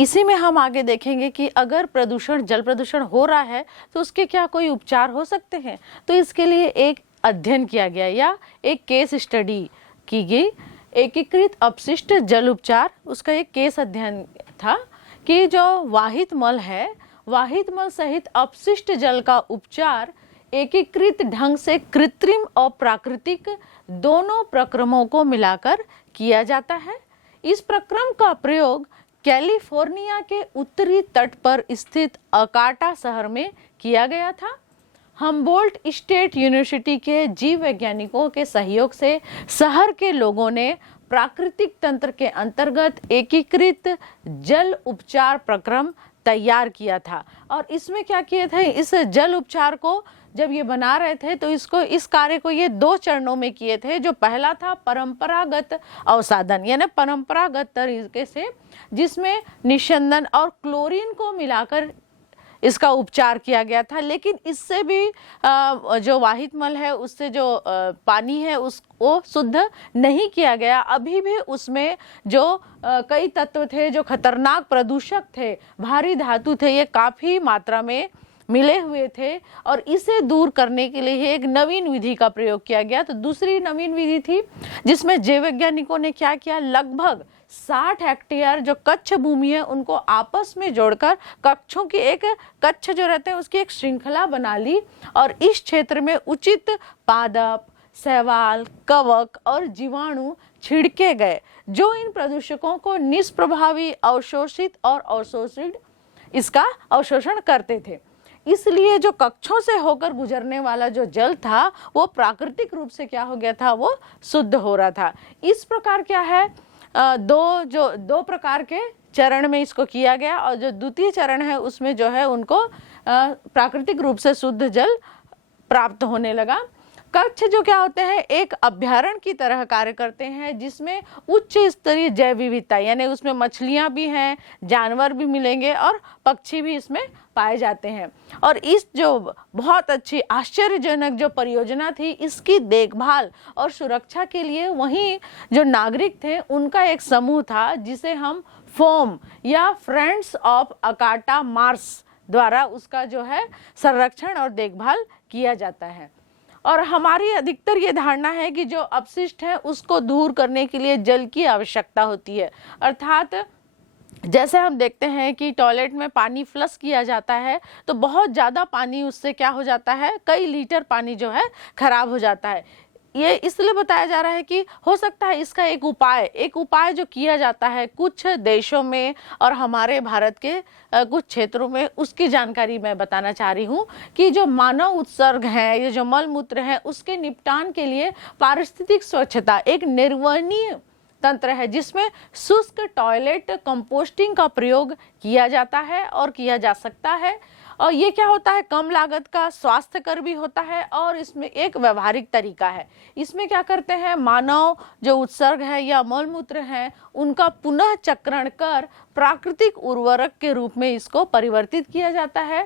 इसी में हम आगे देखेंगे कि अगर प्रदूषण, जल प्रदूषण हो रहा है तो उसके क्या कोई उपचार हो सकते हैं। तो इसके लिए एक अध्ययन किया गया या एक केस स्टडी की गई। एकीकृत अपशिष्ट जल उपचार, उसका एक केस अध्ययन था कि जो वाहित मल है, वाहित मल सहित अपशिष्ट जल का उपचार एकीकृत ढंग से कृत्रिम और प्राकृतिक दोनों प्रक्रमों को मिलाकर किया जाता है। इस प्रक्रम का प्रयोग कैलिफोर्निया के उत्तरी तट पर स्थित अकाटा शहर में किया गया था। हम्बोल्ट स्टेट यूनिवर्सिटी के जीव वैज्ञानिकों के सहयोग से शहर के लोगों ने प्राकृतिक तंत्र के अंतर्गत एकीकृत जल उपचार प्रक्रम तैयार किया था। और इसमें क्या किए थे, इस जल उपचार को जब ये बना रहे थे तो इस कार्य को ये 2 चरणों में किए थे। जो पहला था परंपरागत अवसादन, यानी परंपरागत तरीके से, जिसमें निस्यंदन और क्लोरीन को मिलाकर इसका उपचार किया गया था। लेकिन इससे भी जो वाहित मल है उससे जो पानी है उसको शुद्ध नहीं किया गया। अभी भी उसमें जो कई तत्व थे, जो खतरनाक प्रदूषक थे, भारी धातु थे, ये काफ़ी मात्रा में मिले हुए थे। और इसे दूर करने के लिए एक नवीन विधि का प्रयोग किया गया। तो दूसरी नवीन विधि थी जिसमें जैव वैज्ञानिकों ने क्या किया, लगभग 60 हेक्टेयर जो कच्छ भूमि है उनको आपस में जोड़कर कक्षों की एक, कच्छ जो रहते हैं उसकी एक श्रृंखला बना ली। और इस क्षेत्र में उचित पादप, शैवाल, कवक और जीवाणु छिड़के गए जो इन प्रदूषकों को निष्प्रभावी, अवशोषित और अवशोषित इसका अवशोषण करते थे। इसलिए जो कक्षों से होकर गुजरने वाला जो जल था वो प्राकृतिक रूप से क्या हो गया था, वो शुद्ध हो रहा था। इस प्रकार क्या है, दो प्रकार के चरण में इसको किया गया। और जो द्वितीय चरण है उसमें जो है उनको प्राकृतिक रूप से शुद्ध जल प्राप्त होने लगा। कच्छ जो क्या होते हैं, एक अभ्यारण्य की तरह कार्य करते हैं जिसमें उच्च स्तरीय जैव विविधता, यानी उसमें मछलियां भी हैं, जानवर भी मिलेंगे और पक्षी भी इसमें पाए जाते हैं। और इस जो बहुत अच्छी आश्चर्यजनक जो परियोजना थी, इसकी देखभाल और सुरक्षा के लिए वहीं जो नागरिक थे उनका एक समूह था जिसे हम फोम या फ्रेंड्स ऑफ अकाटा मार्स द्वारा उसका जो है संरक्षण और देखभाल किया जाता है। और हमारी अधिकतर ये धारणा है कि जो अपशिष्ट है उसको दूर करने के लिए जल की आवश्यकता होती है। अर्थात जैसे हम देखते हैं कि टॉयलेट में पानी फ्लश किया जाता है तो बहुत ज़्यादा पानी उससे क्या हो जाता है, कई लीटर पानी जो है खराब हो जाता है। ये इसलिए बताया जा रहा है कि हो सकता है इसका एक उपाय जो किया जाता है कुछ देशों में और हमारे भारत के कुछ क्षेत्रों में, उसकी जानकारी मैं बताना चाह रही हूँ कि जो मानव उत्सर्ग है, ये जो मल मूत्र है, उसके निपटान के लिए पारिस्थितिक स्वच्छता एक निर्वहनीय तंत्र है जिसमें शुष्क टॉयलेट कंपोस्टिंग का प्रयोग किया जाता है और किया जा सकता है। और ये क्या होता है, कम लागत का, स्वास्थ्यकर भी होता है और इसमें एक व्यवहारिक तरीका है। इसमें क्या करते हैं, मानव जो उत्सर्ग है या मल मूत्र है उनका पुनः चक्रण कर प्राकृतिक उर्वरक के रूप में इसको परिवर्तित किया जाता है,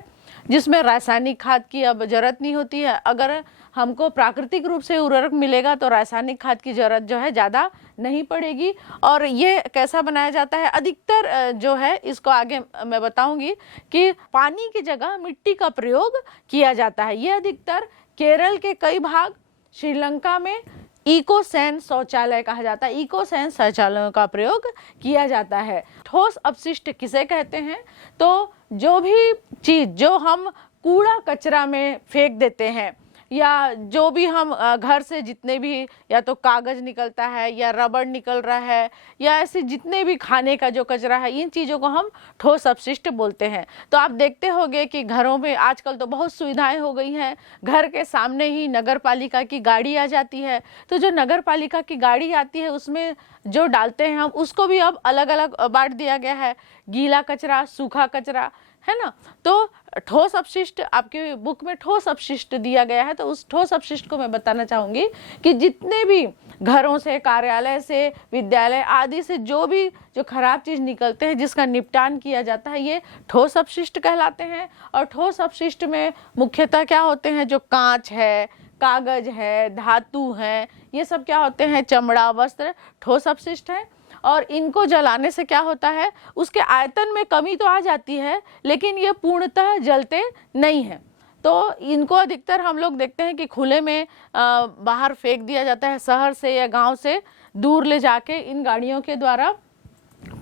जिसमें रासायनिक खाद की अब जरूरत नहीं होती है। अगर हमको प्राकृतिक रूप से उर्वरक मिलेगा तो रासायनिक खाद की जरूरत जो है ज़्यादा नहीं पड़ेगी। और ये कैसा बनाया जाता है, अधिकतर जो है इसको आगे मैं बताऊंगी कि पानी की जगह मिट्टी का प्रयोग किया जाता है। ये अधिकतर केरल के कई भाग, श्रीलंका में इकोसैन शौचालय कहा जाता है, इकोसैन शौचालयों का प्रयोग किया जाता है। ठोस अपशिष्ट किसे कहते हैं, तो जो भी चीज़ जो हम कूड़ा कचरा में फेंक देते हैं या जो भी हम घर से जितने भी या तो कागज़ निकलता है या रबड़ निकल रहा है या ऐसे जितने भी खाने का जो कचरा है, इन चीज़ों को हम ठोस अपशिष्ट बोलते हैं। तो आप देखते होंगे कि घरों में आजकल तो बहुत सुविधाएं हो गई हैं, घर के सामने ही नगर पालिका की गाड़ी आ जाती है। तो जो नगर पालिका की गाड़ी आती है उसमें जो डालते हैं हम, उसको भी अब अलग अलग बांट दिया गया है, गीला कचरा, सूखा कचरा, है ना। तो ठोस अपशिष्ट आपके बुक में ठोस अपशिष्ट दिया गया है, तो उस ठोस अपशिष्ट को मैं बताना चाहूँगी कि जितने भी घरों से, कार्यालय से, विद्यालय आदि से जो खराब चीज़ निकलते हैं जिसका निपटान किया जाता है, ये ठोस अपशिष्ट कहलाते हैं। और ठोस अपशिष्ट में मुख्यतः क्या होते हैं, जो कांच है, कागज है, धातु है, ये सब क्या होते हैं, चमड़ा, वस्त्र ठोस अपशिष्ट है। और इनको जलाने से क्या होता है, उसके आयतन में कमी तो आ जाती है लेकिन ये पूर्णतः जलते नहीं हैं। तो इनको अधिकतर हम लोग देखते हैं कि खुले में बाहर फेंक दिया जाता है, शहर से या गांव से दूर ले जाके इन गाड़ियों के द्वारा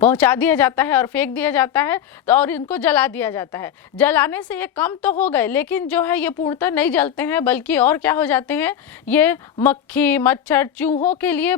पहुंचा दिया जाता है और फेंक दिया जाता है, तो और इनको जला दिया जाता है। जलाने से ये कम तो हो गए लेकिन जो है ये पूर्णतः नहीं जलते हैं, बल्कि और क्या हो जाते हैं, ये मक्खी मच्छर चूहों के लिए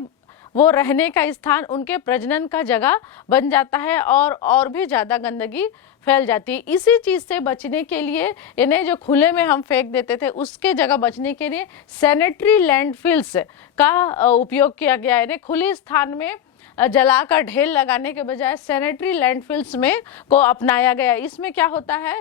वो रहने का स्थान, उनके प्रजनन का जगह बन जाता है और भी ज़्यादा गंदगी फैल जाती है। इसी चीज़ से बचने के लिए, यानी जो खुले में हम फेंक देते थे उसके जगह बचने के लिए सैनिटरी लैंडफिल्स का उपयोग किया गया है। यानी खुले स्थान में जलाकर ढेर लगाने के बजाय सैनिटरी लैंडफिल्स में को अपनाया गया। इसमें क्या होता है,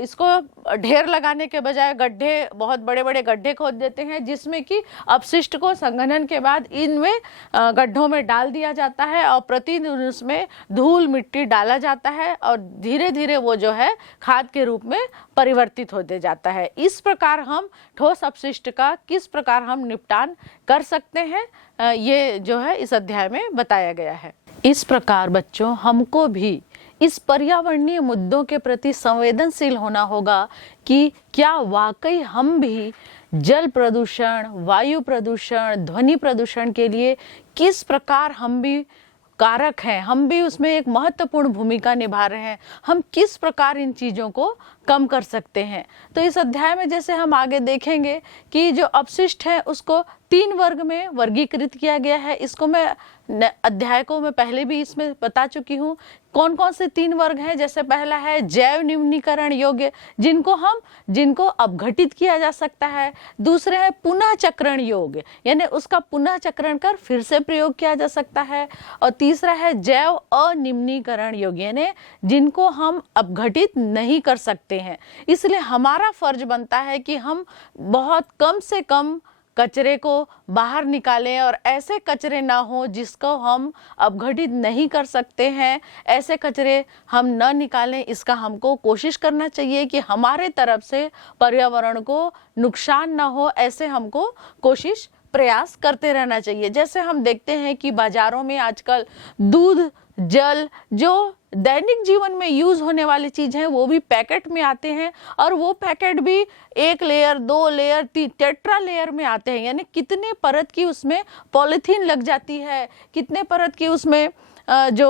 इसको ढेर लगाने के बजाय गड्ढे, बहुत बड़े बड़े गड्ढे खोद देते हैं जिसमें कि अपशिष्ट को संघनन के बाद इनमें गड्ढों में डाल दिया जाता है और प्रतिदिन उसमें धूल मिट्टी डाला जाता है और धीरे धीरे वो जो है खाद के रूप में परिवर्तित होते जाता है। इस प्रकार हम ठोस अपशिष्ट का किस प्रकार हम निपटान कर सकते हैं, ये जो है इस अध्याय में बताया गया है। इस प्रकार बच्चों हमको भी इस पर्यावरणीय मुद्दों के प्रति संवेदनशील होना होगा कि क्या वाकई हम भी जल प्रदूषण, वायु प्रदूषण, ध्वनि प्रदूषण के लिए किस प्रकार हम भी कारक हैं, हम भी उसमें एक महत्वपूर्ण भूमिका निभा रहे हैं, हम किस प्रकार इन चीज़ों को कम कर सकते हैं। तो इस अध्याय में जैसे हम आगे देखेंगे कि जो अपशिष्ट है उसको 3 वर्ग में वर्गीकृत किया गया है। इसको मैं अध्याय को मैं पहले भी इसमें बता चुकी हूँ। कौन कौन से 3 वर्ग हैं, जैसे पहला है जैव निम्नीकरण योग्य, जिनको अपघटित किया जा सकता है। दूसरे है पुनः चक्रण योग्य, यानी उसका पुनः चक्रण कर फिर से प्रयोग किया जा सकता है। और तीसरा है जैव अनिम्नीकरण योग्य, यानी जिनको हम अपघटित नहीं कर सकते हैं। इसलिए हमारा फर्ज बनता है कि हम बहुत कम से कम कचरे को बाहर निकालें और ऐसे कचरे ना हो जिसको हम अपघटित नहीं कर सकते हैं, ऐसे कचरे हम न निकालें। इसका हमको कोशिश करना चाहिए कि हमारे तरफ से पर्यावरण को नुकसान ना हो, ऐसे हमको कोशिश प्रयास करते रहना चाहिए। जैसे हम देखते हैं कि बाजारों में आजकल दूध, जल, जो दैनिक जीवन में यूज होने वाली चीज है वो भी पैकेट में आते हैं और वो पैकेट भी 1 लेयर, 2 लेयर, टेट्रा लेयर में आते हैं। यानी कितने परत की उसमें पॉलिथीन लग जाती है, कितने परत की उसमें जो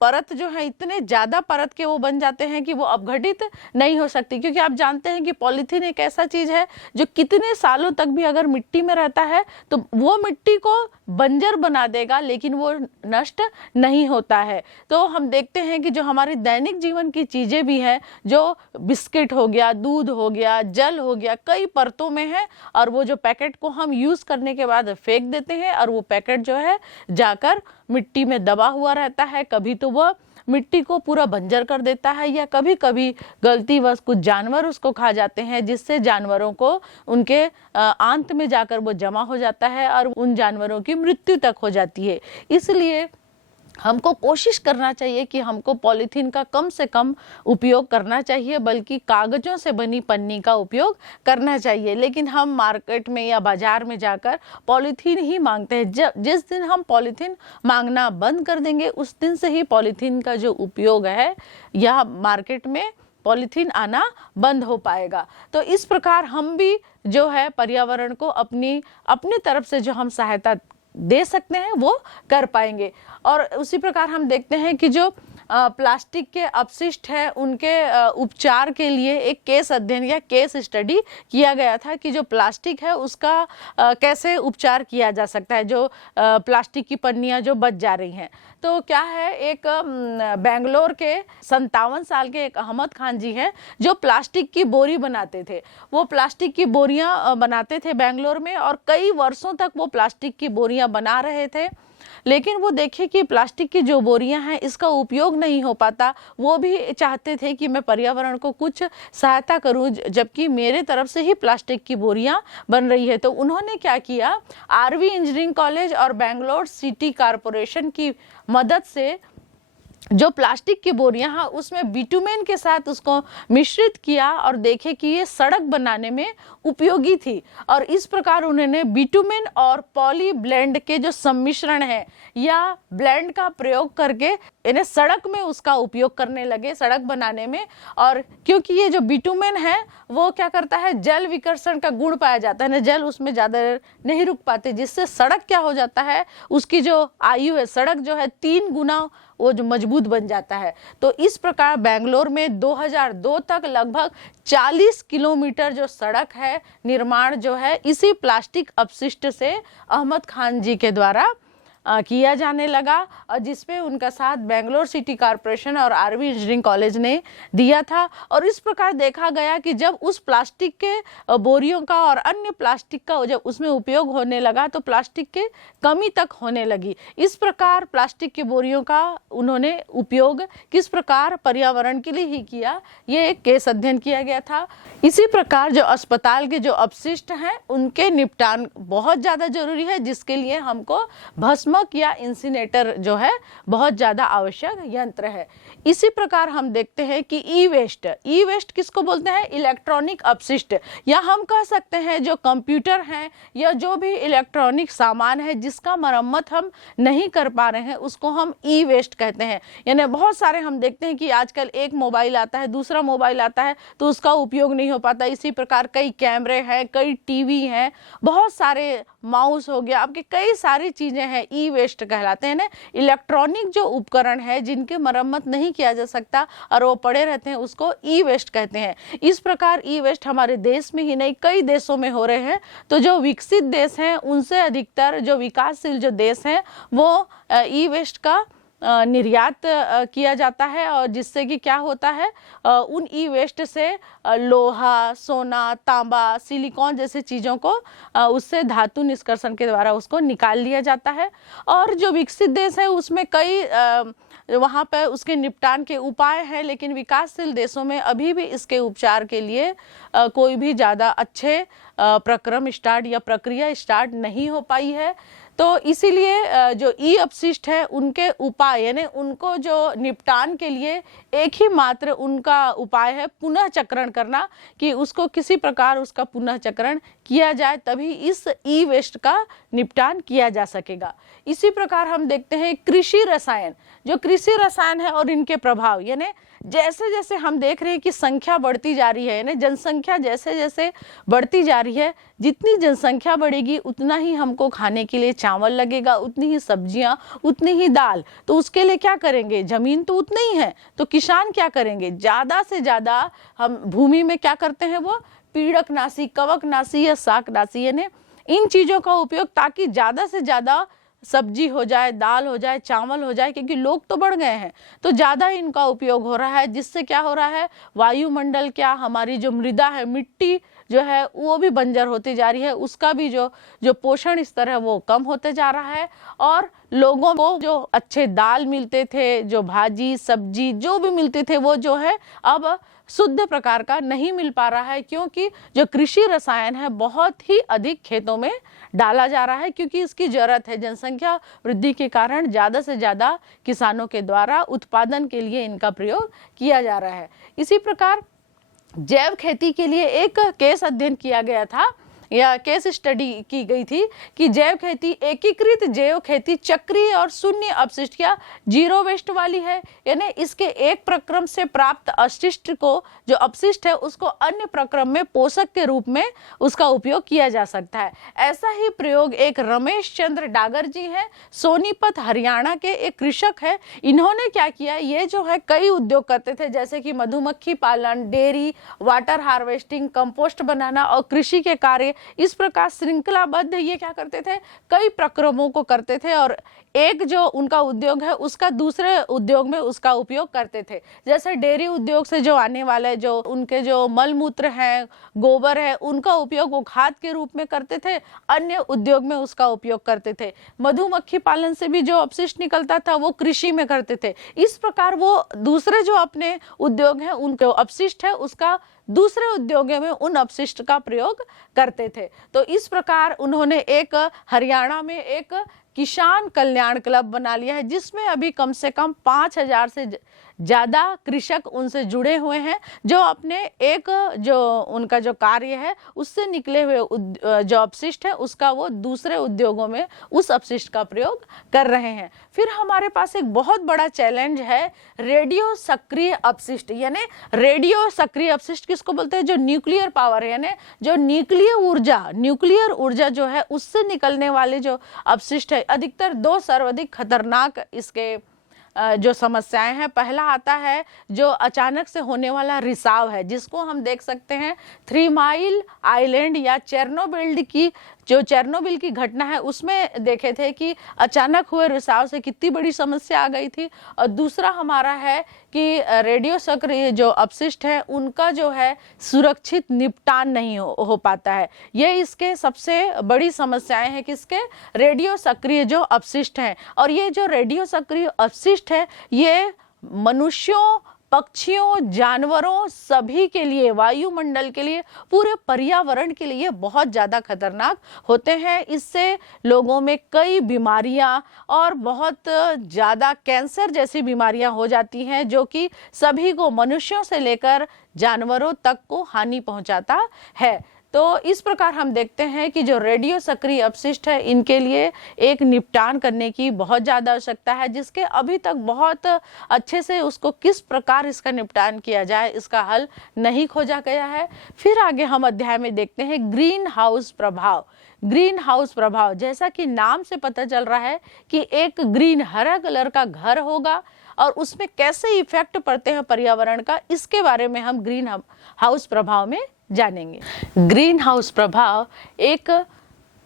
परत जो है, इतने ज़्यादा परत के वो बन जाते हैं कि वो अपघटित नहीं हो सकती। क्योंकि आप जानते हैं कि पॉलीथीन एक ऐसा चीज़ है जो कितने सालों तक भी अगर मिट्टी में रहता है तो वो मिट्टी को बंजर बना देगा लेकिन वो नष्ट नहीं होता है। तो हम देखते हैं कि जो हमारी दैनिक जीवन की चीज़ें भी हैं, जो बिस्किट हो गया, दूध हो गया, जल हो गया, कई परतों में है और वो जो पैकेट को हम यूज़ करने के बाद फेंक देते हैं और वो पैकेट जो है जाकर मिट्टी में दबा हुआ रहता है। कभी तो वह मिट्टी को पूरा बंजर कर देता है या कभी कभी गलतीवश कुछ जानवर उसको खा जाते हैं, जिससे जानवरों को उनके आंत में जाकर वो जमा हो जाता है और उन जानवरों की मृत्यु तक हो जाती है। इसलिए हमको कोशिश करना चाहिए कि हमको पॉलीथीन का कम से कम उपयोग करना चाहिए, बल्कि कागज़ों से बनी पन्नी का उपयोग करना चाहिए। लेकिन हम मार्केट में या बाज़ार में जाकर पॉलीथीन ही मांगते हैं। जिस दिन हम पॉलीथीन मांगना बंद कर देंगे उस दिन से ही पॉलीथीन का जो उपयोग है या मार्केट में पॉलीथीन आना बंद हो पाएगा। तो इस प्रकार हम भी जो है पर्यावरण को अपनी तरफ से जो हम सहायता दे सकते हैं वो कर पाएंगे। और उसी प्रकार हम देखते हैं कि जो प्लास्टिक के अपशिष्ट है उनके उपचार के लिए एक केस अध्ययन या केस स्टडी किया गया था कि जो प्लास्टिक है उसका कैसे उपचार किया जा सकता है, जो प्लास्टिक की पन्नियाँ जो बच जा रही हैं। तो क्या है, एक बेंगलोर के 57 साल के एक अहमद खान जी हैं जो प्लास्टिक की बोरी बनाते थे। वो प्लास्टिक की बोरियां बनाते थे बेंगलोर में और कई वर्षों तक वो प्लास्टिक की बोरियां बना रहे थे। लेकिन वो देखे कि प्लास्टिक की जो बोरियां हैं इसका उपयोग नहीं हो पाता। वो भी चाहते थे कि मैं पर्यावरण को कुछ सहायता करूं, जबकि मेरे तरफ से ही प्लास्टिक की बोरियां बन रही है। तो उन्होंने क्या किया, आरवी इंजीनियरिंग कॉलेज और बेंगलोर सिटी कॉरपोरेशन की मदद से जो प्लास्टिक की बोरियां हैं उसमें बिटुमेन के साथ उसको मिश्रित किया और देखे कि ये सड़क बनाने में उपयोगी थी। और इस प्रकार उन्होंने बिटुमेन और पॉली ब्लेंड के जो सम्मिश्रण है या ब्लेंड का प्रयोग करके इन्हें सड़क में उसका उपयोग करने लगे, सड़क बनाने में। और क्योंकि ये जो बिटुमेन है वो क्या करता है, जल विकर्षण का गुण पाया जाता है ना, जल उसमें ज़्यादा नहीं रुक पाते, जिससे सड़क क्या हो जाता है, उसकी जो आयु है, सड़क जो है 3 गुना वो जो मजबूत बन जाता है। तो इस प्रकार बेंगलोर में 2002 तक लगभग 40 किलोमीटर जो सड़क है निर्माण जो है इसी प्लास्टिक अपशिष्ट से अहमद खान जी के द्वारा किया जाने लगा, और जिसमें उनका साथ बेंगलोर सिटी कॉरपोरेशन और आरवी इंजीनियरिंग कॉलेज ने दिया था। और इस प्रकार देखा गया कि जब उस प्लास्टिक के बोरियों का और अन्य प्लास्टिक का जब उसमें उपयोग होने लगा तो प्लास्टिक के कमी तक होने लगी। इस प्रकार प्लास्टिक के बोरियों का उन्होंने उपयोग किस प्रकार पर्यावरण के लिए ही किया, ये एक केस अध्ययन किया गया था। इसी प्रकार जो अस्पताल के जो अपशिष्ट हैं उनके निपटान बहुत ज़्यादा जरूरी है, जिसके लिए हमको भस्म या इंसिनेटर जो है बहुत ज्यादा आवश्यक यंत्र है। इसी प्रकार हम देखते हैं कि ई वेस्ट किसको बोलते हैं, इलेक्ट्रॉनिक अपशिष्ट, या हम कह सकते हैं जो कंप्यूटर हैं या जो भी इलेक्ट्रॉनिक सामान है जिसका मरम्मत हम नहीं कर पा रहे हैं उसको हम ई वेस्ट कहते हैं। यानी बहुत सारे हम देखते हैं कि आजकल एक मोबाइल आता है, दूसरा मोबाइल आता है तो उसका उपयोग नहीं हो पाता। इसी प्रकार कई कैमरे हैं, कई टीवी हैं, बहुत सारे माउस हो गया, आपके कई सारी चीजें हैं, ई वेस्ट कहलाते हैं ना। इलेक्ट्रॉनिक जो उपकरण है जिनके मरम्मत नहीं किया जा सकता और वो पड़े रहते हैं उसको ई वेस्ट कहते हैं। इस प्रकार ई वेस्ट हमारे देश में ही नहीं कई देशों में हो रहे हैं। तो जो विकसित देश हैं उनसे अधिकतर जो विकासशील जो देश हैं वो ई वेस्ट का निर्यात किया जाता है, और जिससे कि क्या होता है, उन ई वेस्ट से लोहा, सोना, तांबा, सिलिकॉन जैसे चीज़ों को उससे धातु निष्कर्षण के द्वारा उसको निकाल लिया जाता है। और जो विकसित देश है उसमें कई वहाँ पर उसके निपटान के उपाय हैं, लेकिन विकासशील देशों में अभी भी इसके उपचार के लिए कोई भी ज़्यादा अच्छे प्रक्रम स्टार्ट या प्रक्रिया स्टार्ट नहीं हो पाई है। तो इसीलिए जो ई अपशिष्ट है उनके उपाय यानी उनको जो निपटान के लिए एक ही मात्र उनका उपाय है पुनः चक्रण करना, कि उसको किसी प्रकार उसका पुनः चक्रण किया जाए तभी इस ई वेस्ट का निपटान किया जा सकेगा। इसी प्रकार हम देखते हैं कृषि रसायन, जो कृषि रसायन है और इनके प्रभाव, यानी जैसे जैसे हम देख रहे हैं कि संख्या बढ़ती जा रही है, यानी जनसंख्या जैसे जैसे बढ़ती जा रही है, जितनी जनसंख्या बढ़ेगी उतना ही हमको खाने के लिए चावल लगेगा, उतनी ही सब्जियां, उतनी ही दाल। तो उसके लिए क्या करेंगे, जमीन तो उतनी ही है, तो किसान क्या करेंगे, ज़्यादा से ज़्यादा हम भूमि में क्या करते हैं, वो पीड़कनाशी, कवकनाशी या शाकनाशी यानी इन चीज़ों का उपयोग, ताकि ज़्यादा से ज़्यादा सब्जी हो जाए, दाल हो जाए, चावल हो जाए, क्योंकि लोग तो बढ़ गए हैं तो ज़्यादा इनका उपयोग हो रहा है। जिससे क्या हो रहा है, वायुमंडल क्या, हमारी जो मृदा है, मिट्टी जो है वो भी बंजर होती जा रही है, उसका भी जो पोषण स्तर है वो कम होते जा रहा है। और लोगों को जो अच्छे दाल मिलते थे, जो भाजी सब्जी जो भी मिलते थे, वो जो है अब शुद्ध प्रकार का नहीं मिल पा रहा है, क्योंकि जो कृषि रसायन है बहुत ही अधिक खेतों में डाला जा रहा है, क्योंकि इसकी जरूरत है। जनसंख्या वृद्धि के कारण ज़्यादा से ज़्यादा किसानों के द्वारा उत्पादन के लिए इनका प्रयोग किया जा रहा है। इसी प्रकार जैव खेती के लिए एक केस अध्ययन किया गया था या केस स्टडी की गई थी कि जैव खेती एकीकृत जैव खेती चक्रीय और शून्य अपशिष्ट या जीरो वेस्ट वाली है, यानी इसके एक प्रक्रम से प्राप्त अपशिष्ट को, जो अपशिष्ट है उसको अन्य प्रक्रम में पोषक के रूप में उसका उपयोग किया जा सकता है। ऐसा ही प्रयोग एक रमेश चंद्र डागर जी हैं, सोनीपत हरियाणा के एक कृषक है। इन्होंने क्या किया, ये जो है कई उद्योग करते थे, जैसे कि मधुमक्खी पालन, डेयरी, वाटर हार्वेस्टिंग, कंपोस्ट बनाना और कृषि के कार्य, इस प्रकार श्रृंखलाबद्ध ये क्या करते थे, कई प्रक्रमों को करते थे और एक जो उनका उद्योग है उसका दूसरे उद्योग में उसका उपयोग करते थे। जैसे डेयरी उद्योग से जो आने वाले जो उनके जो मलमूत्र हैं, गोबर है, उनका उपयोग वो खाद के रूप में करते थे, अन्य उद्योग में उसका उपयोग करते थे। मधुमक्खी पालन से भी जो अपशिष्ट निकलता था वो कृषि में करते थे। इस प्रकार वो दूसरे जो अपने उद्योग हैं उनके अपशिष्ट है उसका दूसरे उद्योगों में उन अपशिष्ट का प्रयोग करते थे। तो इस प्रकार उन्होंने एक हरियाणा में एक किसान कल्याण क्लब बना लिया है, जिसमें अभी कम से कम 5,000 से ज़्यादा कृषक उनसे जुड़े हुए हैं, जो अपने एक जो उनका जो कार्य है उससे निकले हुए जो अपशिष्ट है उसका वो दूसरे उद्योगों में उस अपशिष्ट का प्रयोग कर रहे हैं। फिर हमारे पास एक बहुत बड़ा चैलेंज है रेडियो सक्रिय अपशिष्ट, यानी रेडियो सक्रिय अपशिष्ट किसको बोलते हैं? जो न्यूक्लियर पावर है, यानी जो न्यूक्लियर ऊर्जा जो है उससे निकलने वाले जो अपशिष्ट है, अधिकतर दो सर्वाधिक खतरनाक इसके जो समस्याएं हैं। पहला आता है जो अचानक से होने वाला रिसाव है, जिसको हम देख सकते हैं 3 माइल आइलैंड या चेरनोबिल की घटना है, उसमें देखे थे कि अचानक हुए रिसाव से कितनी बड़ी समस्या आ गई थी। और दूसरा हमारा है कि रेडियो सक्रिय जो अपशिष्ट है उनका जो है सुरक्षित निपटान नहीं हो पाता है। ये इसके सबसे बड़ी समस्याएं हैं, किसके? रेडियो सक्रिय जो अपशिष्ट हैं। और ये जो रेडियो सक्रिय अपशिष्ट है ये मनुष्यों, पक्षियों, जानवरों सभी के लिए, वायुमंडल के लिए, पूरे पर्यावरण के लिए बहुत ज़्यादा खतरनाक होते हैं। इससे लोगों में कई बीमारियां और बहुत ज़्यादा कैंसर जैसी बीमारियां हो जाती हैं, जो कि सभी को, मनुष्यों से लेकर जानवरों तक को हानि पहुंचाता है। तो इस प्रकार हम देखते हैं कि जो रेडियो सक्रिय अपशिष्ट है इनके लिए एक निपटान करने की बहुत ज़्यादा आवश्यकता है, जिसके अभी तक बहुत अच्छे से उसको किस प्रकार इसका निपटान किया जाए इसका हल नहीं खोजा गया है। फिर आगे हम अध्याय में देखते हैं ग्रीन हाउस प्रभाव। ग्रीन हाउस प्रभाव, जैसा कि नाम से पता चल रहा है कि एक ग्रीन हरा कलर का घर होगा और उसमें कैसे इफेक्ट पड़ते हैं पर्यावरण का, इसके बारे में हम ग्रीन हाउस प्रभाव में जानेंगे। ग्रीन हाउस प्रभाव एक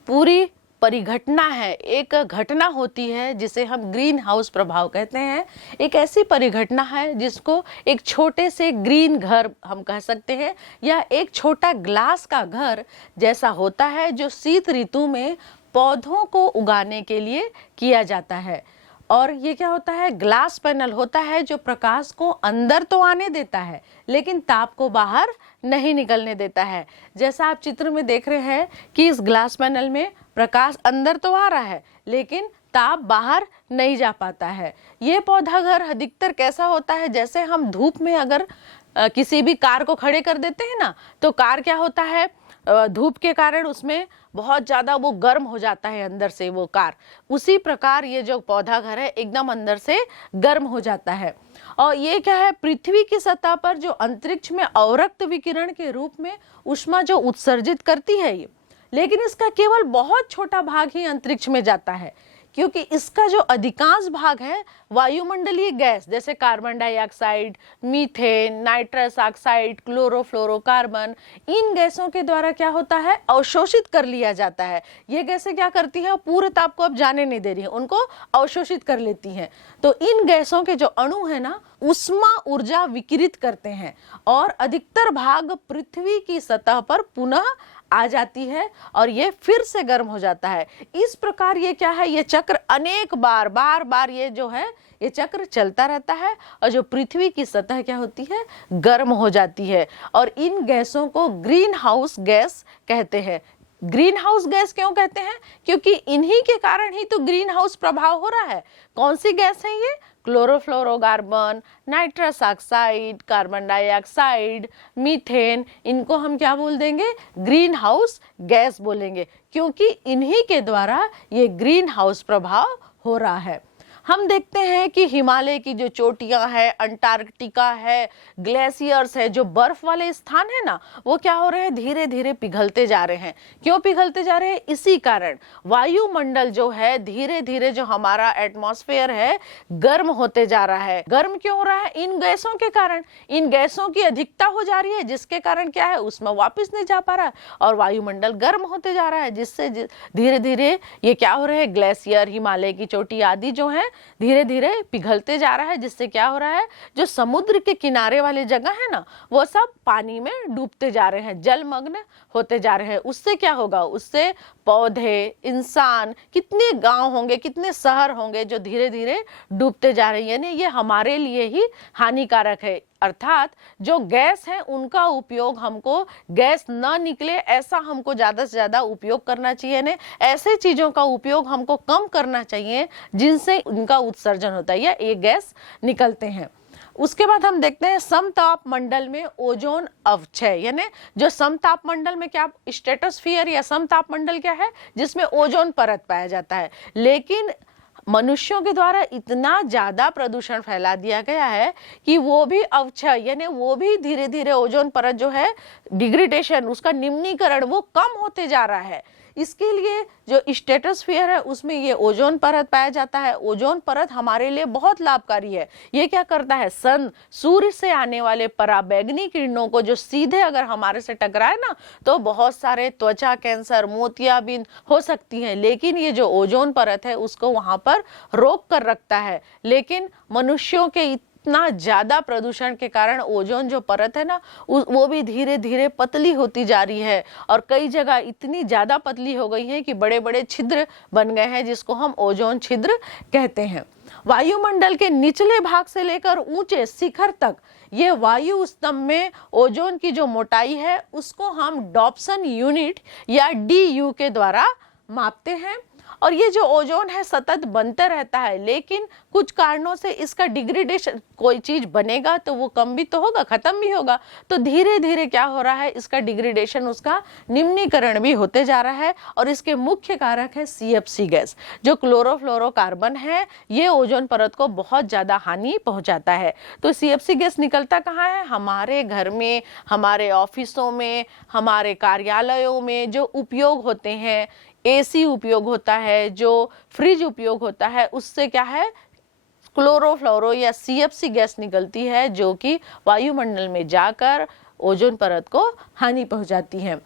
पूरी परिघटना है, एक घटना होती है जिसे हम ग्रीन हाउस प्रभाव कहते हैं। एक ऐसी परिघटना है जिसको एक छोटे से ग्रीन घर हम कह सकते हैं, या एक छोटा ग्लास का घर जैसा होता है, जो शीत ऋतु में पौधों को उगाने के लिए किया जाता है। और ये क्या होता है? ग्लास पैनल होता है जो प्रकाश को अंदर तो आने देता है लेकिन ताप को बाहर नहीं निकलने देता है। जैसा आप चित्र में देख रहे हैं कि इस ग्लास पैनल में प्रकाश अंदर तो आ रहा है लेकिन ताप बाहर नहीं जा पाता है। ये पौधा घर अधिकतर कैसा होता है? जैसे हम धूप में अगर किसी भी कार को खड़े कर देते हैं ना, तो कार क्या होता है, धूप के कारण उसमें बहुत ज़्यादा वो गर्म हो जाता है अंदर से वो कार। उसी प्रकार ये जो पौधा घर है एकदम अंदर से गर्म हो जाता है। और ये क्या है, पृथ्वी की सतह पर जो अंतरिक्ष में अवरक्त विकिरण के रूप में ऊष्मा जो उत्सर्जित करती है ये, लेकिन इसका केवल बहुत छोटा भाग ही अंतरिक्ष में जाता है, क्योंकि इसका जो अधिकांश भाग है वायुमंडलीय गैस जैसे carbon dioxide, methane, nitrous oxide, chlorofluorocarbon, इन गैसों के द्वारा क्या होता है, अवशोषित कर लिया जाता है। ये गैसें क्या करती हैं, पूरे ताप को अब जाने नहीं दे रही हैं, उनको अवशोषित कर लेती हैं। तो इन गैसों के जो अणु है ना, उष्मा ऊर्जा विकिरित करते हैं और अधिकतर भाग पृथ्वी की सतह पर पुनः आ जाती है और ये फिर से गर्म हो जाता है। इस प्रकार ये क्या है, ये चक्र अनेक बार ये जो है ये चक्र चलता रहता है और जो पृथ्वी की सतह क्या होती है, गर्म हो जाती है। और इन गैसों को ग्रीन हाउस गैस कहते हैं। ग्रीन हाउस गैस क्यों कहते हैं? क्योंकि इन्हीं के कारण ही तो ग्रीन हाउस प्रभाव हो रहा है। कौन सी गैस है ये? Chlorofluorocarbon, nitrous oxide, carbon dioxide, methane, इनको हम क्या बोल देंगे, ग्रीन हाउस गैस बोलेंगे, क्योंकि इन्हीं के द्वारा ये ग्रीन हाउस प्रभाव हो रहा है। हम देखते हैं कि हिमालय की जो चोटियां हैं, अंटार्कटिका है, ग्लेशियर्स है, जो बर्फ वाले स्थान है ना, वो क्या हो रहे हैं, धीरे धीरे पिघलते जा रहे हैं। क्यों पिघलते जा रहे हैं? इसी कारण वायुमंडल जो है धीरे धीरे, जो हमारा एटमॉस्फेयर है, गर्म होते जा रहा है। गर्म क्यों हो रहा है? इन गैसों के कारण। इन गैसों की अधिकता हो जा रही है, जिसके कारण क्या है, उसमें वापस नहीं जा पा रहा है और वायुमंडल गर्म होते जा रहा है, जिससे धीरे धीरे ये क्या हो रहा है, ग्लेशियर, हिमालय की चोटी आदि जो है धीरे धीरे पिघलते जा रहा है, जिससे क्या हो रहा है, जो समुद्र के किनारे वाले जगह है ना, वो सब पानी में डूबते जा रहे हैं, जलमग्न होते जा रहे हैं। उससे क्या होगा, उससे पौधे, इंसान, कितने गांव होंगे, कितने शहर होंगे जो धीरे धीरे डूबते जा रहे हैं। यानी ये हमारे लिए ही हानिकारक है। अर्थात जो गैस है उनका उपयोग, हमको गैस ना निकले ऐसा हमको ज़्यादा से ज़्यादा उपयोग करना चाहिए। ने ऐसे चीज़ों का उपयोग हमको कम करना चाहिए जिनसे उनका उत्सर्जन होता है या ये गैस निकलते हैं। उसके बाद हम देखते हैं समताप मंडल में ओजोन अवक्षय। यानी जो समताप मंडल में क्या, स्ट्रेटोस्फीयर या समताप मंडल क्या है, जिसमें ओजोन परत पाया जाता है। लेकिन मनुष्यों के द्वारा इतना ज्यादा प्रदूषण फैला दिया गया है कि वो भी अवक्षय यानी वो भी धीरे धीरे ओजोन परत जो है डिग्रेडेशन, उसका निम्नीकरण वो कम होते जा रहा है। इसके लिए जो स्ट्रेटोस्फीयर है उसमें ये ओजोन परत पाया जाता है। ओजोन परत हमारे लिए बहुत लाभकारी है। ये क्या करता है, सूर्य से आने वाले पराबैंगनी किरणों को जो सीधे अगर हमारे से टकराए ना तो बहुत सारे त्वचा कैंसर, मोतियाबिंद हो सकती हैं। लेकिन ये जो ओजोन परत है उसको वहां पर रोक कर रखता है। लेकिन मनुष्यों के इतना ज्यादा प्रदूषण के कारण ओजोन जो परत है ना वो भी धीरे धीरे पतली होती जा रही है और कई जगह इतनी ज्यादा पतली हो गई है कि बड़े बड़े छिद्र बन गए हैं जिसको हम ओजोन छिद्र कहते हैं। वायुमंडल के निचले भाग से लेकर ऊंचे शिखर तक ये वायु स्तंभ में ओजोन की जो मोटाई है उसको हम डॉप्सन यूनिट या DU के द्वारा मापते हैं। और ये जो ओजोन है सतत बनता रहता है, लेकिन कुछ कारणों से इसका डिग्रेडेशन, कोई चीज बनेगा तो वो कम भी तो होगा, खत्म भी होगा, तो धीरे धीरे क्या हो रहा है, इसका डिग्रेडेशन, उसका निम्नीकरण भी होते जा रहा है। और इसके मुख्य कारक है CFC गैस, जो क्लोरोफ्लोरोकार्बन है। ये ओजोन परत को बहुत ज्यादा हानि पहुंचाता है। तो CFC गैस निकलता कहाँ है, हमारे घर में, हमारे ऑफिसों में, हमारे कार्यालयों में जो उपयोग होते हैं, AC उपयोग होता है, जो फ्रिज उपयोग होता है, उससे क्या है क्लोरोफ्लोरो या CFC गैस निकलती है जो कि वायुमंडल में जाकर ओजोन परत को हानि पहुंचाती है।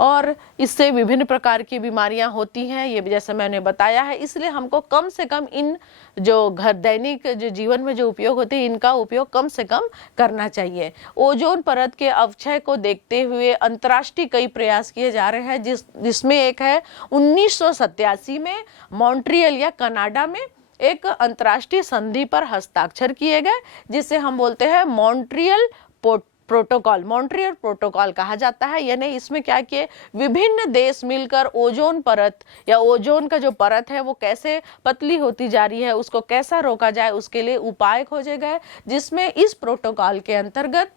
और इससे विभिन्न प्रकार की बीमारियां होती हैं, ये जैसे मैंने बताया है। इसलिए हमको कम से कम इन जो घर दैनिक जो जीवन में जो उपयोग होते हैं इनका उपयोग कम से कम करना चाहिए। ओजोन परत के अवक्षय को देखते हुए अंतर्राष्ट्रीय कई प्रयास किए जा रहे हैं, जिसमें एक है 1987 में मॉन्ट्रियल या कनाडा में एक अंतर्राष्ट्रीय संधि पर हस्ताक्षर किए गए जिसे हम बोलते हैं मॉन्ट्रियल प्रोटोकॉल कहा जाता है। यानी इसमें क्या किए, विभिन्न देश मिलकर ओजोन परत या ओजोन का जो परत है वो कैसे पतली होती जा रही है उसको कैसा रोका जाए उसके लिए उपाय खोजे गए, जिसमें इस प्रोटोकॉल के अंतर्गत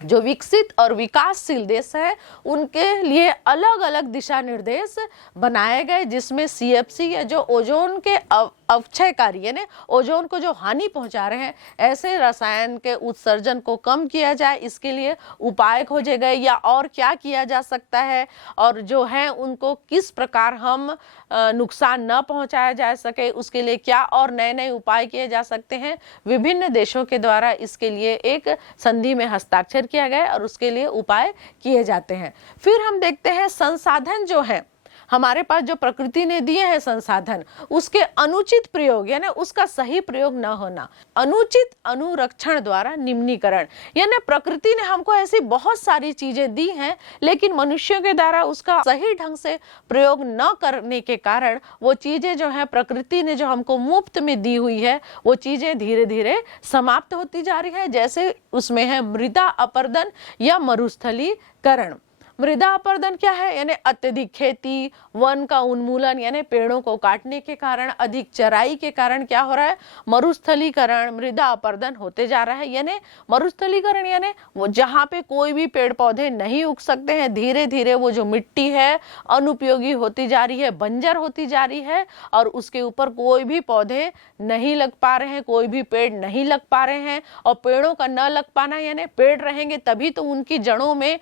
जो विकसित और विकासशील देश है उनके लिए अलग अलग दिशा निर्देश बनाए गए, जिसमें CFC या जो ओजोन के अवक्षयकारी यानी ओजोन को जो हानि पहुंचा रहे हैं ऐसे रसायन के उत्सर्जन को कम किया जाए, इसके लिए उपाय खोजे गए या और क्या किया जा सकता है और जो है उनको किस प्रकार हम नुकसान न पहुंचाया जा सके उसके लिए क्या और नए नए उपाय किए जा सकते हैं। विभिन्न देशों के द्वारा इसके लिए एक संधि में हस्ताक्षर किया गया और उसके लिए उपाय किए जाते हैं। फिर हम देखते हैं संसाधन जो है हमारे पास, जो प्रकृति ने दिए हैं संसाधन, उसके अनुचित प्रयोग यानी उसका सही प्रयोग न होना, अनुचित अनुरक्षण द्वारा निम्नीकरण। यानी प्रकृति ने हमको ऐसी बहुत सारी चीजें दी हैं लेकिन मनुष्यों के द्वारा उसका सही ढंग से प्रयोग न करने के कारण वो चीजें जो है प्रकृति ने जो हमको मुफ्त में दी हुई है वो चीजें धीरे धीरे समाप्त होती जा रही है। जैसे उसमें है मृदा अपरदन या मरुस्थलीकरण। मृदा अपरदन क्या है, यानी अत्यधिक खेती, वन का उन्मूलन यानी पेड़ों को काटने के कारण, अधिक चराई के कारण क्या हो रहा है, मरुस्थलीकरण, मृदा अपरदन होते जा रहा है। यानी मरुस्थलीकरण यानी वो जहाँ पे कोई भी पेड़ पौधे नहीं उग सकते हैं, धीरे धीरे वो जो मिट्टी है अनुपयोगी होती जा रही है, बंजर होती जा रही है और उसके ऊपर कोई भी पौधे नहीं लग पा रहे हैं, कोई भी पेड़ नहीं लग पा रहे हैं। और पेड़ों का न लग पाना यानी पेड़ रहेंगे तभी तो उनकी जड़ों में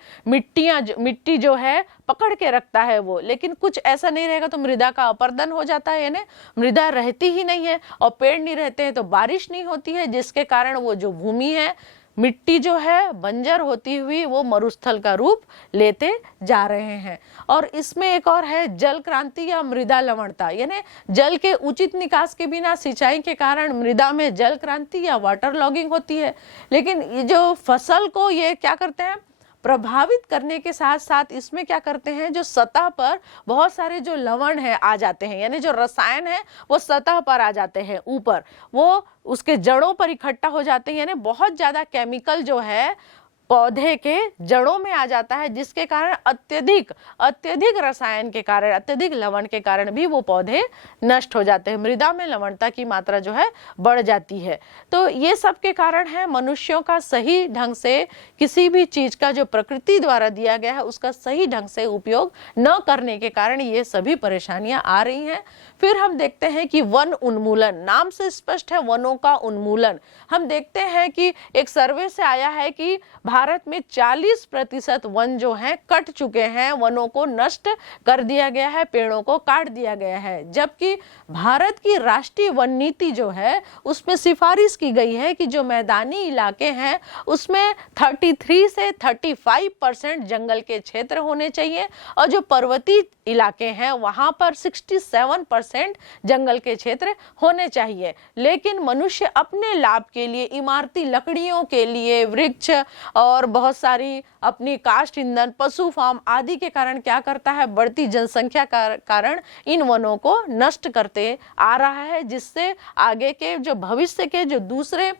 मिट्टी जो है पकड़ के रखता है वो, लेकिन कुछ ऐसा नहीं रहेगा तो मृदा का अपरदन हो जाता है, यानी मृदा रहती ही नहीं है और पेड़ नहीं रहते हैं तो बारिश नहीं होती है, जिसके कारण वो जो भूमि है, मिट्टी जो है बंजर होती हुई वो मरुस्थल का रूप लेते जा रहे हैं। और इसमें एक और है जल क्रांति या मृदा लवणता, यानी जल के उचित निकास के बिना सिंचाई के कारण मृदा में जल क्रांति या वाटर लॉगिंग होती है। लेकिन ये जो फसल को ये क्या करते हैं, प्रभावित करने के साथ साथ इसमें क्या करते हैं, जो सतह पर बहुत सारे जो लवण है आ जाते हैं, यानी जो रसायन है वो सतह पर आ जाते हैं, ऊपर वो उसके जड़ों पर इकट्ठा हो जाते हैं, यानी बहुत ज्यादा केमिकल जो है पौधे के जड़ों में आ जाता है, जिसके कारण अत्यधिक रसायन के कारण, अत्यधिक लवण के कारण भी वो पौधे नष्ट हो जाते हैं, मृदा में लवणता की मात्रा जो है बढ़ जाती है। तो ये सब के कारण है मनुष्यों का सही ढंग से किसी भी चीज का जो प्रकृति द्वारा दिया गया है उसका सही ढंग से उपयोग न करने के कारण ये सभी परेशानियां आ रही हैं। फिर हम देखते हैं कि वन उन्मूलन, नाम से स्पष्ट है वनों का उन्मूलन। हम देखते हैं कि एक सर्वे से आया है कि भारत में 40% वन जो हैं कट चुके हैं, वनों को नष्ट कर दिया गया है, पेड़ों को काट दिया गया है। जबकि भारत की राष्ट्रीय वन नीति जो है उसमें सिफारिश की गई है कि जो मैदानी इलाके हैं उसमें 33 से 35% जंगल के क्षेत्र होने चाहिए और जो पर्वतीय इलाके हैं वहां पर 67% जंगल के क्षेत्र होने चाहिए। लेकिन मनुष्य अपने लाभ के लिए इमारती लकड़ियों के लिए वृक्ष और बहुत सारी अपनी काष्ठ ईंधन, पशु फार्म आदि के कारण क्या करता है, बढ़ती जनसंख्या का कारण इन वनों को नष्ट करते आ रहा है, जिससे आगे के जो भविष्य के जो दूसरे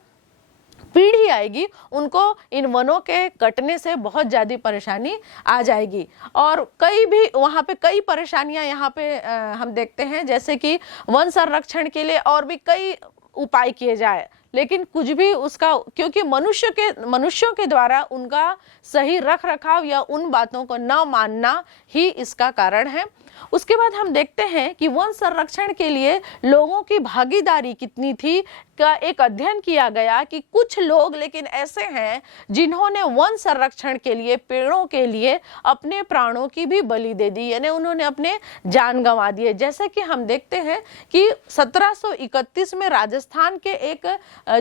पीढ़ी आएगी उनको इन वनों के कटने से बहुत ज्यादा परेशानी आ जाएगी। और कई भी वहाँ पे कई परेशानियां यहाँ पे हम देखते हैं, जैसे कि वन संरक्षण के लिए और भी कई उपाय किए जाए, लेकिन कुछ भी उसका, क्योंकि मनुष्यों के द्वारा उनका सही रख रखाव या उन बातों को न मानना ही इसका कारण है। उसके बाद हम देखते हैं कि वन संरक्षण के लिए लोगों की भागीदारी कितनी थी का एक अध्ययन किया गया कि कुछ लोग लेकिन ऐसे हैं जिन्होंने वन संरक्षण के लिए, पेड़ों के लिए अपने प्राणों की भी बलि दे दी, यानी उन्होंने अपने जान गंवा दिए। जैसे कि हम देखते हैं कि 1731 में राजस्थान के एक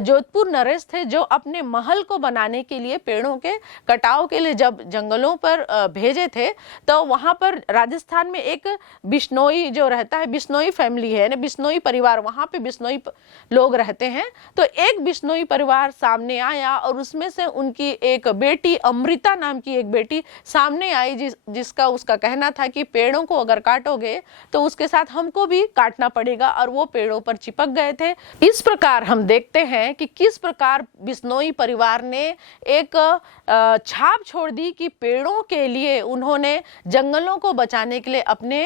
जोधपुर नरेश थे जो अपने महल को बनाने के लिए पेड़ों के कटाव के लिए जब जंगलों पर भेजे थे, तो वहां पर राजस्थान में एक बिश्नोई जो रहता है, बिश्नोई फैमिली है, बिश्नोई परिवार, वहां पे बिश्नोई लोग रहते हैं। तो एक बिश्नोई परिवार सामने आया और उसमें से उनकी एक बेटी, अमृता नाम की एक बेटी सामने आई, जिसका उसका कहना था कि पेड़ों को अगर काटोगे तो उसके साथ हमको भी काटना पड़ेगा, और वो पेड़ों पर चिपक गए थे। इस प्रकार हम देखते हैं कि किस प्रकार बिश्नोई परिवार ने एक छाप छोड़ दी कि पेड़ों के लिए उन्होंने जंगलों को बचाने के लिए अपने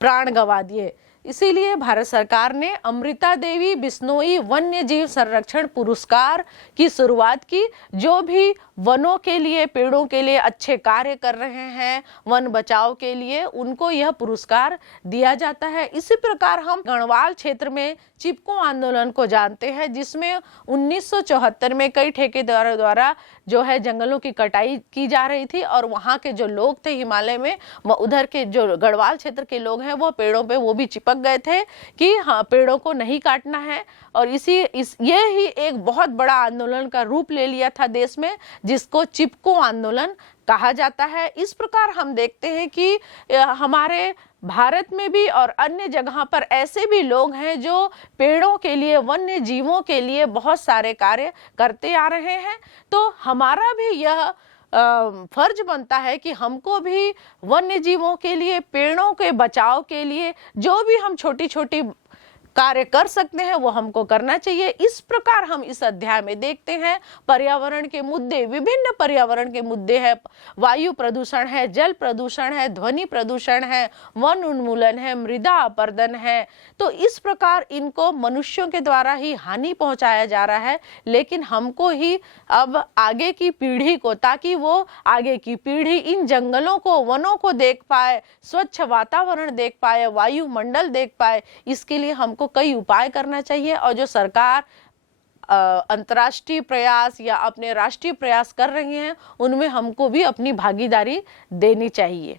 प्राण गंवा दिए। इसीलिए भारत सरकार ने अमृता देवी बिश्नोई वन्य जीव संरक्षण पुरस्कार की शुरुआत की। जो भी वनों के लिए, पेड़ों के लिए अच्छे कार्य कर रहे हैं, वन बचाव के लिए, उनको यह पुरस्कार दिया जाता है। इसी प्रकार हम गढ़वाल क्षेत्र में चिपको आंदोलन को जानते हैं, जिसमें 1974 में कई ठेकेदारों द्वारा जो है जंगलों की कटाई की जा रही थी, और वहाँ के जो लोग थे हिमालय में, उधर के जो गढ़वाल क्षेत्र के लोग हैं वो पेड़ों पे वो भी चिपक गए थे कि हाँ पेड़ों को नहीं काटना है। और ये ही एक बहुत बड़ा आंदोलन का रूप ले लिया था देश में, जिसको चिपको आंदोलन कहा जाता है। इस प्रकार हम देखते हैं कि हमारे भारत में भी और अन्य जगह पर ऐसे भी लोग हैं जो पेड़ों के लिए, वन्य जीवों के लिए बहुत सारे कार्य करते आ रहे हैं। तो हमारा भी यह फर्ज बनता है कि हमको भी वन्य जीवों के लिए, पेड़ों के बचाव के लिए जो भी हम छोटी छोटी कार्य कर सकते हैं वो हमको करना चाहिए। इस प्रकार हम इस अध्याय में देखते हैं पर्यावरण के मुद्दे, विभिन्न पर्यावरण के मुद्दे हैं। वायु प्रदूषण है, जल प्रदूषण है, ध्वनि प्रदूषण है, वन उन्मूलन है, मृदा अपरदन है। तो इस प्रकार इनको मनुष्यों के द्वारा ही हानि पहुंचाया जा रहा है, लेकिन हमको ही अब आगे की पीढ़ी को, ताकि वो आगे की पीढ़ी इन जंगलों को, वनों को देख पाए, स्वच्छ वातावरण देख पाए, वायुमंडल देख पाए, इसके लिए हमको कई उपाय करना चाहिए। और जो सरकार अंतर्राष्ट्रीय प्रयास या अपने राष्ट्रीय प्रयास कर रही हैं, उनमें हमको भी अपनी भागीदारी देनी चाहिए।